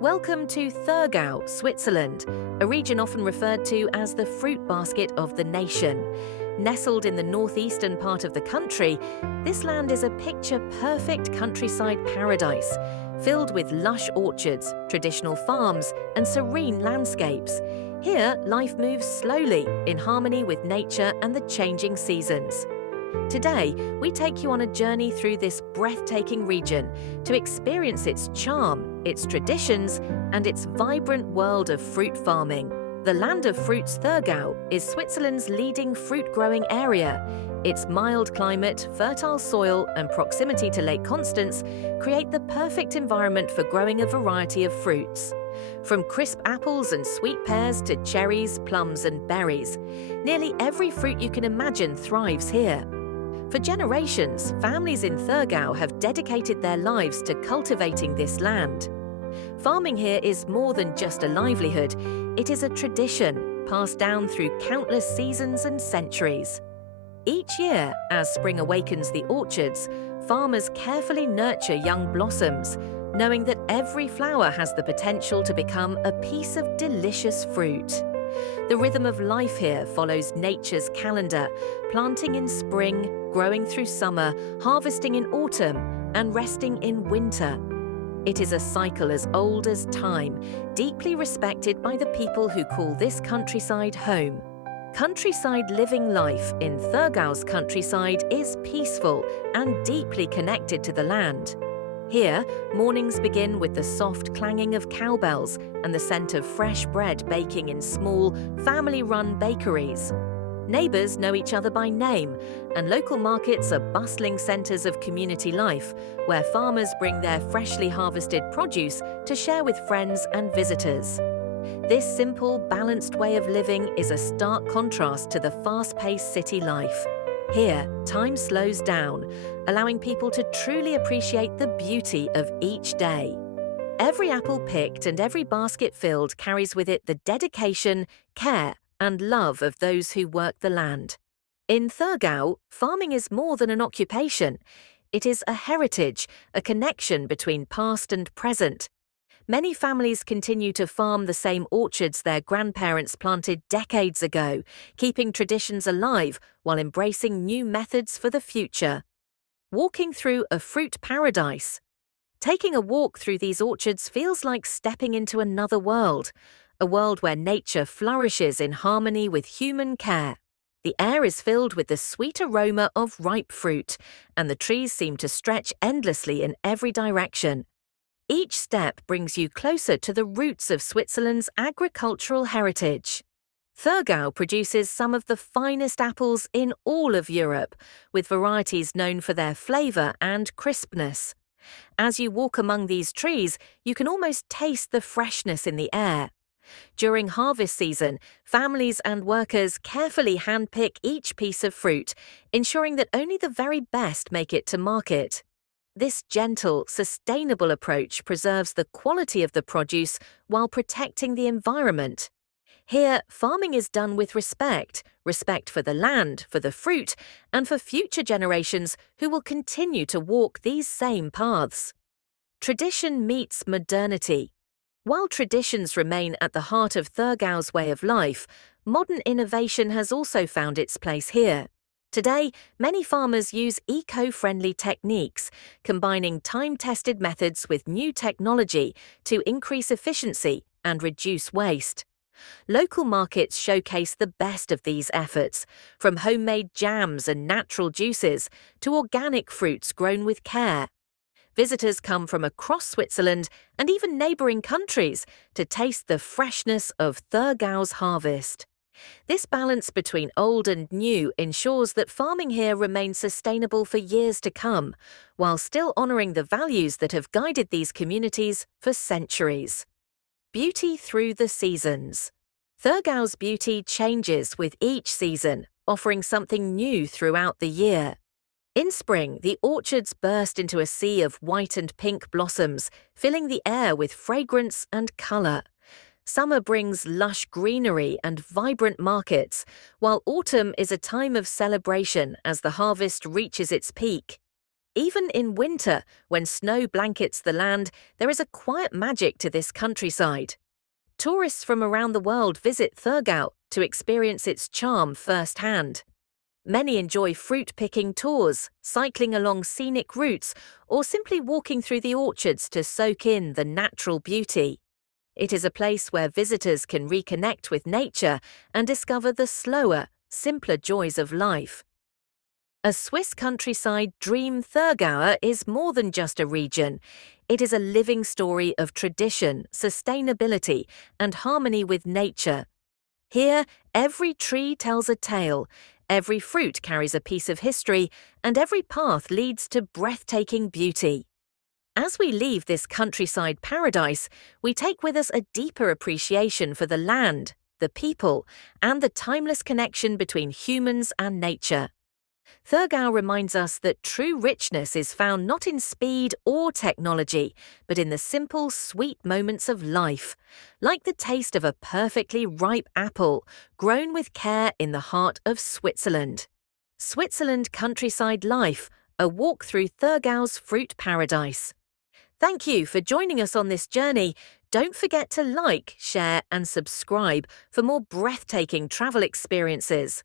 Welcome to Thurgau, Switzerland, a region often referred to as the fruit basket of the nation. Nestled in the northeastern part of the country, this land is a picture-perfect countryside paradise, filled with lush orchards, traditional farms, and serene landscapes. Here, life moves slowly, in harmony with nature and the changing seasons. Today, we take you on a journey through this breathtaking region to experience its charm, its traditions, and its vibrant world of fruit farming. The land of fruits Thurgau is Switzerland's leading fruit-growing area. Its mild climate, fertile soil, and proximity to Lake Constance create the perfect environment for growing a variety of fruits. From crisp apples and sweet pears to cherries, plums, and berries, nearly every fruit you can imagine thrives here. For generations, families in Thurgau have dedicated their lives to cultivating this land. Farming here is more than just a livelihood, it is a tradition passed down through countless seasons and centuries. Each year, as spring awakens the orchards, farmers carefully nurture young blossoms, knowing that every flower has the potential to become a piece of delicious fruit. The rhythm of life here follows nature's calendar, planting in spring, growing through summer, harvesting in autumn, and resting in winter. It is a cycle as old as time, deeply respected by the people who call this countryside home. Countryside living life in Thurgau's countryside is peaceful and deeply connected to the land. Here, mornings begin with the soft clanging of cowbells and the scent of fresh bread baking in small, family-run bakeries. Neighbours know each other by name, and local markets are bustling centres of community life, where farmers bring their freshly harvested produce to share with friends and visitors. This simple, balanced way of living is a stark contrast to the fast-paced city life. Here, time slows down, allowing people to truly appreciate the beauty of each day. Every apple picked and every basket filled carries with it the dedication, care, and love of those who work the land. In Thurgau, farming is more than an occupation. It is a heritage, a connection between past and present. Many families continue to farm the same orchards their grandparents planted decades ago, keeping traditions alive while embracing new methods for the future. Walking through a fruit paradise. Taking a walk through these orchards feels like stepping into another world, a world where nature flourishes in harmony with human care. The air is filled with the sweet aroma of ripe fruit, and the trees seem to stretch endlessly in every direction. Each step brings you closer to the roots of Switzerland's agricultural heritage. Thurgau produces some of the finest apples in all of Europe, with varieties known for their flavour and crispness. As you walk among these trees, you can almost taste the freshness in the air. During harvest season, families and workers carefully handpick each piece of fruit, ensuring that only the very best make it to market. This gentle, sustainable approach preserves the quality of the produce while protecting the environment. Here, farming is done with respect for the land, for the fruit, and for future generations who will continue to walk these same paths. Tradition meets modernity. While traditions remain at the heart of Thurgau's way of life, modern innovation has also found its place here. Today, many farmers use eco-friendly techniques, combining time-tested methods with new technology to increase efficiency and reduce waste. Local markets showcase the best of these efforts, from homemade jams and natural juices to organic fruits grown with care. Visitors come from across Switzerland and even neighbouring countries to taste the freshness of Thurgau's harvest. This balance between old and new ensures that farming here remains sustainable for years to come, while still honouring the values that have guided these communities for centuries. Beauty through the seasons. Thurgau's beauty changes with each season, offering something new throughout the year. In spring, the orchards burst into a sea of white and pink blossoms, filling the air with fragrance and colour. Summer brings lush greenery and vibrant markets, while autumn is a time of celebration as the harvest reaches its peak. Even in winter, when snow blankets the land, there is a quiet magic to this countryside. Tourists from around the world visit Thurgau to experience its charm firsthand. Many enjoy fruit-picking tours, cycling along scenic routes, or simply walking through the orchards to soak in the natural beauty. It is a place where visitors can reconnect with nature and discover the slower, simpler joys of life. A Swiss countryside dream Thurgauer is more than just a region. It is a living story of tradition, sustainability, and harmony with nature. Here, every tree tells a tale, every fruit carries a piece of history, and every path leads to breathtaking beauty. As we leave this countryside paradise, we take with us a deeper appreciation for the land, the people, and the timeless connection between humans and nature. Thurgau reminds us that true richness is found not in speed or technology, but in the simple, sweet moments of life, like the taste of a perfectly ripe apple, grown with care in the heart of Switzerland. Switzerland Countryside Life, a walk through Thurgau's fruit paradise. Thank you for joining us on this journey. Don't forget to like, share, and subscribe for more breathtaking travel experiences.